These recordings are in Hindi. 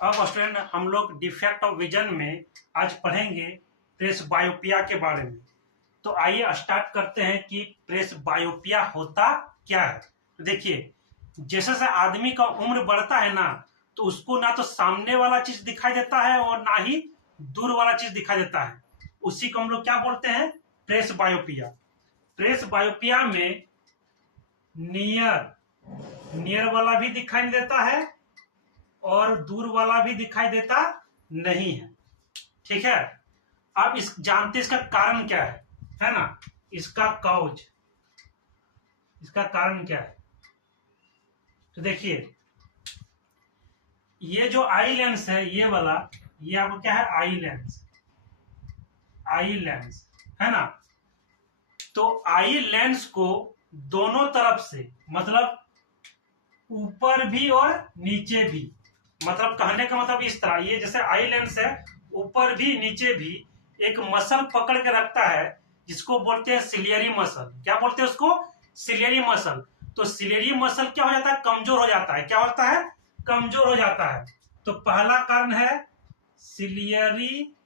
अब स्टूडेंट हम लोग डिफेक्ट ऑफ विजन में आज पढ़ेंगे प्रेसबायोपिया के बारे में। तो आइए स्टार्ट करते हैं कि प्रेसबायोपिया होता क्या है। तो देखिए, जैसे जैसे आदमी का उम्र बढ़ता है ना, तो उसको ना तो सामने वाला चीज दिखाई देता है और ना ही दूर वाला चीज दिखाई देता है। उसी को हम लोग क्या बोलते हैं? प्रेसबायोपिया। प्रेसबायोपिया में नियर वाला भी दिखाई नहीं देता है और दूर वाला भी दिखाई देता नहीं है। ठीक है, अब इस जानते इसका कारण क्या है ना? इसका कॉज, इसका कारण क्या है? तो देखिए, ये जो आई लेंस है, ये वाला, ये आपको क्या है? आई लेंस, आई लेंस है ना। तो आई लेंस को दोनों तरफ से, मतलब ऊपर भी और नीचे भी, मतलब कहने का मतलब इस तरह, ये जैसे आई लेंस है, ऊपर भी नीचे भी एक मसल पकड़ के रखता है जिसको बोलते हैं सिलियरी मसल। क्या बोलते हैं उसको? Ciliary muscle. तो सिलियरी मसल क्या हो जाता है? कमजोर हो जाता है। क्या होता है? कमजोर हो जाता है। तो पहला कारण है सिलियरी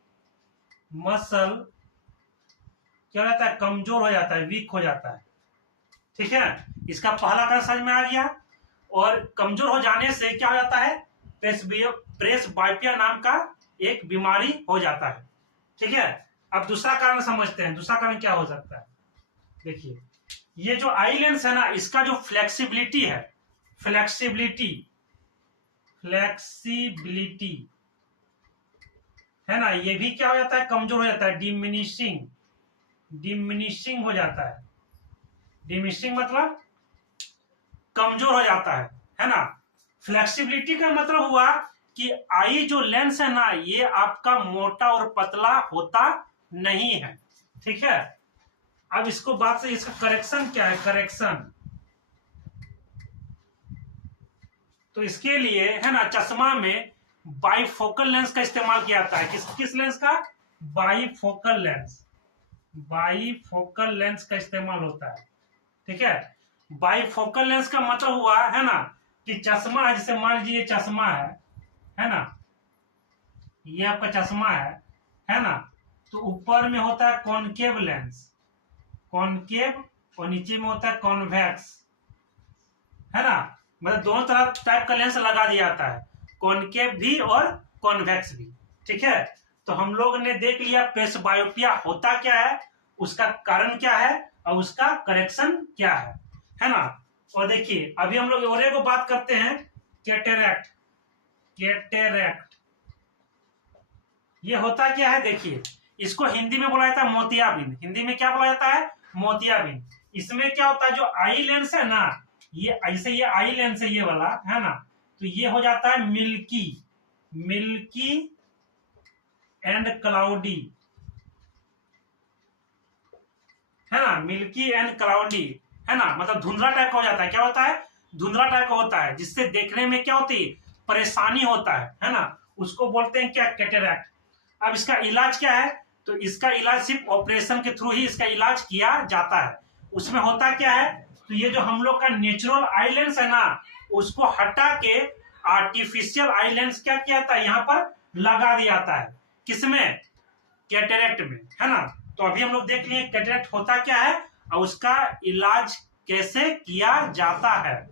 मसल क्या हो जाता है? कमजोर हो जाता है, वीक हो जाता है। ठीक है, इसका पहला कारण समझ में आ गया। और कमजोर हो जाने से क्या हो जाता है? प्रेसबायोपिया नाम का एक बीमारी हो जाता है। ठीक है, अब दूसरा कारण समझते हैं। दूसरा कारण क्या हो सकता है? देखिए, ये जो आई लेंस है ना, इसका जो फ्लेक्सिबिलिटी है, फ्लेक्सिबिलिटी है ना, ये भी क्या हो जाता है? कमजोर हो जाता है, डिमिनिशिंग हो जाता है। डिमिनिशिंग मतलब कमजोर हो जाता है ना। फ्लेक्सिबिलिटी का मतलब हुआ कि आई जो लेंस है ना, ये आपका मोटा और पतला होता नहीं है। ठीक है, अब इसको बात से इसका करेक्शन क्या है? करेक्शन, तो इसके लिए है ना, चश्मा में बाइफोकल लेंस का इस्तेमाल किया जाता है। किस लेंस का? बाइफोकल लेंस, बाइफोकल लेंस का इस्तेमाल होता है। ठीक है, बाइफोकल लेंस का मतलब हुआ है ना कि चश्मा है, जैसे मान लीजिए चश्मा है ना, ये आपका चश्मा है ना। तो ऊपर में होता है कॉनकेव लेंस, कॉनकेव, और नीचे में होता है कॉन्वेक्स, है ना। मतलब दोनों तरह टाइप का लेंस लगा दिया जाता है, कॉनकेव भी और कॉन्वेक्स भी। ठीक है, तो हम लोग ने देख लिया प्रेसबायोपिया होता क्या है, उसका कारण क्या है और उसका करेक्शन क्या है ना। और देखिए, अभी हम लोग और एक बात करते हैं, कैटेरैक्ट। कैटेरैक्ट ये होता क्या है? देखिए, इसको हिंदी में बोला जाता है मोतियाबिंद। हिंदी में क्या बोला जाता है? मोतियाबिंद। इसमें क्या होता है, जो आई लेंस है ना, ये ऐसे, ये आई लेंस है ये वाला, है ना। तो ये हो जाता है मिल्की, मिल्की एंड क्लाउडी, है ना। मिल्की एंड क्लाउडी है ना, मतलब धुंधला टाइप का हो जाता है। क्या होता है? धुंधला टाइप का होता है, जिससे देखने में क्या होती है? परेशानी होता है ना। उसको बोलते हैं क्या? कैटेरैक्ट। अब इसका इलाज क्या है? तो इसका इलाज सिर्फ ऑपरेशन के थ्रू ही इसका इलाज किया जाता है। उसमें होता क्या है? तो ये जो हम लोग का नेचुरल आई लेंस है ना, उसको हटा के आर्टिफिशियल आई लेंस क्या किया जाता है? यहाँ पर लगा दिया जाता है। किसमें? कैटेरैक्ट में, है ना। तो अभी हम लोग देख लिए कैटेरैक्ट होता क्या है और उसका इलाज कैसे किया जाता है।